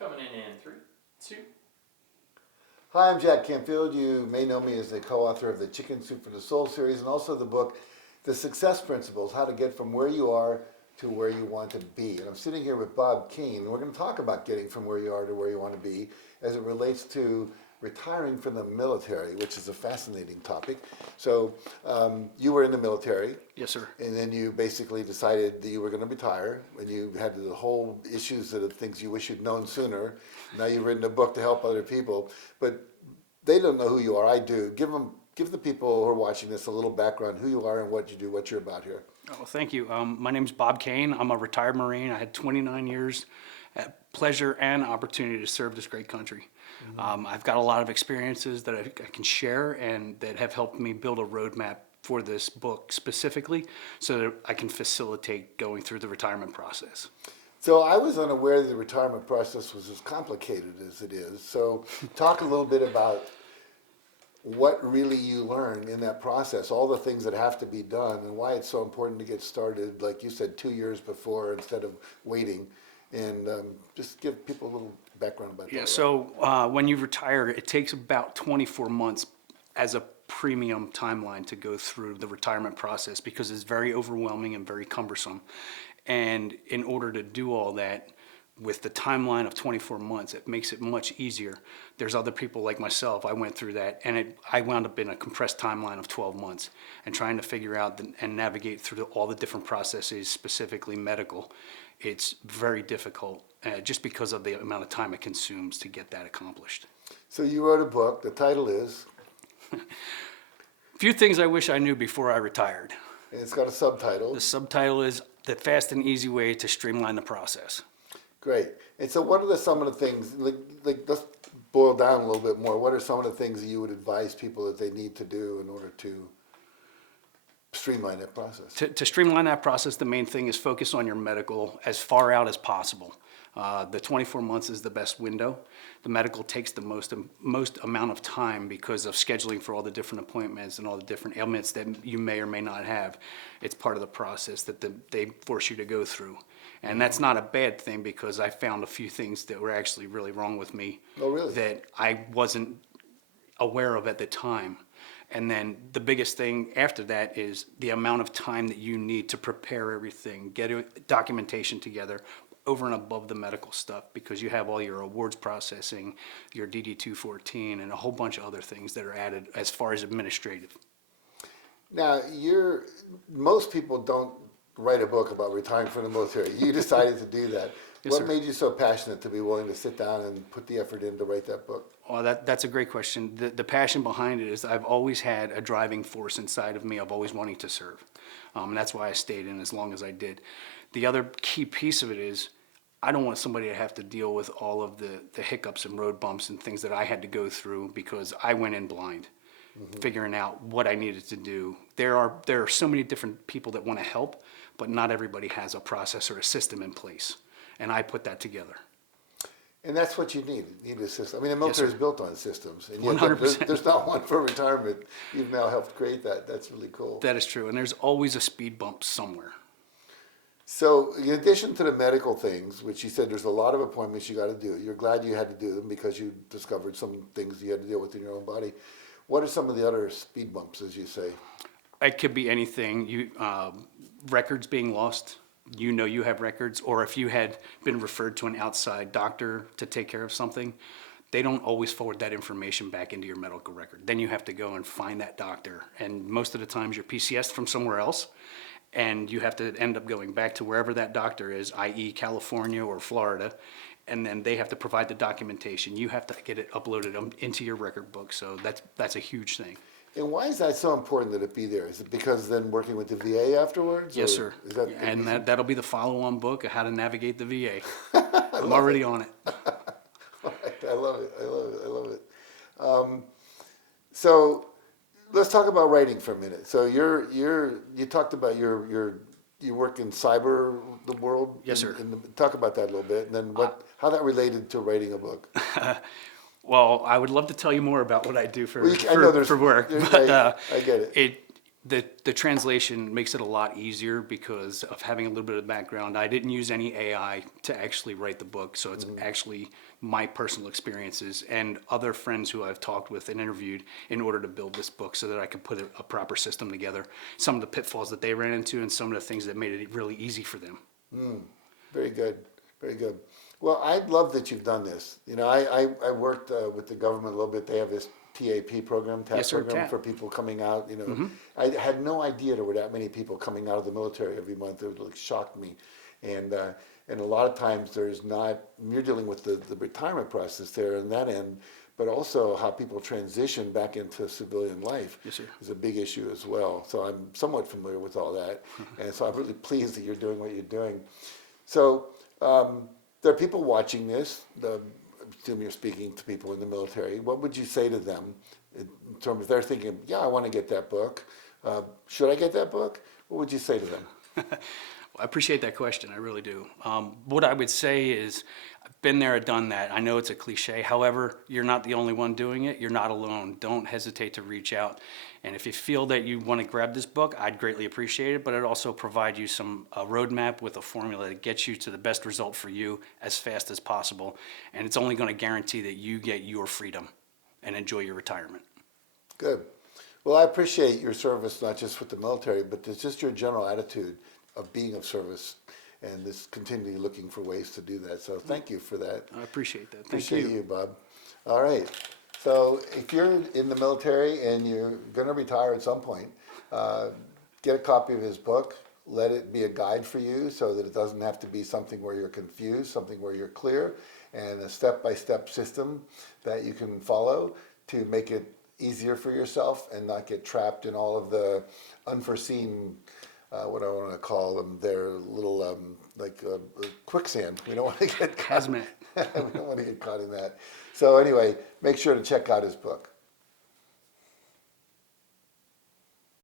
Coming in 3, 2. Hi, I'm Jack Canfield. You may know me as the co-author of the Chicken Soup for the Soul series and also the book, The Success Principles, How to Get From Where You Are to Where You Want to Be. And I'm sitting here with Bob Kane, and we're going to talk about getting from where you are to where you want to be as it relates to retiring from the military, which is a fascinating topic. So you were in the military. Yes, sir. And then you basically decided that you were going to retire, and you had the whole issues of things you wish you'd known sooner. Now you've written a book to help other people, but they don't know who you are. I do. Give the people who are watching this a little background, who you are and what you do, what you're about here. Oh, thank you. My name's Bob Kane. I'm a retired Marine. I had 29 years at pleasure and opportunity to serve this great country. I've got a lot of experiences that I can share and that have helped me build a roadmap for this book specifically so that I can facilitate going through the retirement process. So I was unaware that the retirement process was as complicated as it is. So talk a little bit about what really you learn in that process, all the things that have to be done, and why it's so important to get started, like you said, 2 years before instead of waiting. And just give people a little background about that. Yeah, so when you retire, it takes about 24 months as a premium timeline to go through the retirement process because it's very overwhelming and very cumbersome. And in order to do all that with the timeline of 24 months, it makes it much easier. There's other people like myself, I went through that, and I wound up in a compressed timeline of 12 months and trying to figure out and navigate through all the different processes, specifically medical. It's very difficult just because of the amount of time it consumes to get that accomplished. So you wrote a book. The title is? Few things I wish I knew before I retired. And it's got a subtitle. The subtitle is The Fast and Easy Way to Streamline the Process. Great. And so what are some of the things, like let's boil down a little bit more. What are some of the things that you would advise people that they need to do in order to streamline that process? To streamline that process, the main thing is focus on your medical as far out as possible. The 24 months is the best window. The medical takes the most amount of time because of scheduling for all the different appointments and all the different ailments that you may or may not have. It's part of the process that they force you to go through. And that's not a bad thing because I found a few things that were actually really wrong with me. Oh, really? That I wasn't aware of at the time. And then the biggest thing after that is the amount of time that you need to prepare everything, get documentation together over and above the medical stuff because you have all your awards processing, your DD-214, and a whole bunch of other things that are added as far as administrative. Now, most people don't write a book about retiring from the military. You decided to do that. Yes, What sir. made you so passionate to be willing to sit down and put the effort in to write that book? Well, that's a great question. The passion behind it is I've always had a driving force inside of me of always wanting to serve. And that's why I stayed in as long as I did. The other key piece of it is I don't want somebody to have to deal with all of the hiccups and road bumps and things that I had to go through because I went in blind, figuring out what I needed to do. There are so many different people that want to help, but not everybody has a process or a system in place. And I put that together. And that's what you need. You need a system. I mean, the military is built on systems. And yet 100%. there's not one for retirement. You've now helped create that. That's really cool. That is true. And there's always a speed bump somewhere. So in addition to the medical things, which you said there's a lot of appointments you got to do, you're glad you had to do them because you discovered some things you had to deal with in your own body. What are some of the other speed bumps, as you say? It could be anything. Records being lost. You have records, or if you had been referred to an outside doctor to take care of something, they don't always forward that information back into your medical record. Then you have to go and find that doctor, and most of the times you're PCS'd from somewhere else, and you have to end up going back to wherever that doctor is, i.e. California or Florida, and then they have to provide the documentation. You have to get it uploaded into your record book, so that's a huge thing. And why is that so important that it be there? Is it because then working with the VA afterwards? Yes, sir. Is that And that'll be the follow-on book of how to navigate the VA. I'm already on it. I love it. I love it. I love it. So let's talk about writing for a minute. So you talked about you work in cyber the world. Yes, sir. Talk about that a little bit, and then how that related to writing a book. Well, I would love to tell you more about what I do for Well, I know for work, I but get it. The translation makes it a lot easier because of having a little bit of background. I didn't use any AI to actually write the book, so it's actually my personal experiences and other friends who I've talked with and interviewed in order to build this book so that I could put a proper system together. Some of the pitfalls that they ran into and some of the things that made it really easy for them. Very good, very good. Well, I love that you've done this. You know, I worked with the government a little bit. They have this TAP program, TAP Yes, sir, program TAP. for people coming out. You know, I had no idea there were that many people coming out of the military every month. It like shocked me, and a lot of times there's not. You're dealing with the retirement process there on that end, but also how people transition back into civilian life Yes, sir. is a big issue as well. So I'm somewhat familiar with all that, and so I'm really pleased that you're doing what you're doing. So there are people watching this. I assume you're speaking to people in the military. What would you say to them in terms of they're thinking, yeah, I want to get that book. Should I get that book? What would you say to them? I appreciate that question. I really do. What I would say is, I've been there, done that. I know it's a cliche. However, you're not the only one doing it. You're not alone. Don't hesitate to reach out. And if you feel that you want to grab this book, I'd greatly appreciate it. But it also provide you a roadmap with a formula that gets you to the best result for you as fast as possible. And it's only going to guarantee that you get your freedom and enjoy your retirement. Good. Well, I appreciate your service, not just with the military, but it's just your general attitude of being of service and this continually looking for ways to do that. So thank you for that. I appreciate that. Thank Appreciate you. you, Bob. All right. So if you're in the military and you're going to retire at some point, get a copy of his book. Let it be a guide for you so that it doesn't have to be something where you're confused, something where you're clear, and a step-by-step system that you can follow to make it easier for yourself and not get trapped in all of the unforeseen, what I want to call them, they're little quicksand. We don't want to get caught. Hazmat. We don't want to get caught in that. So anyway, make sure to check out his book.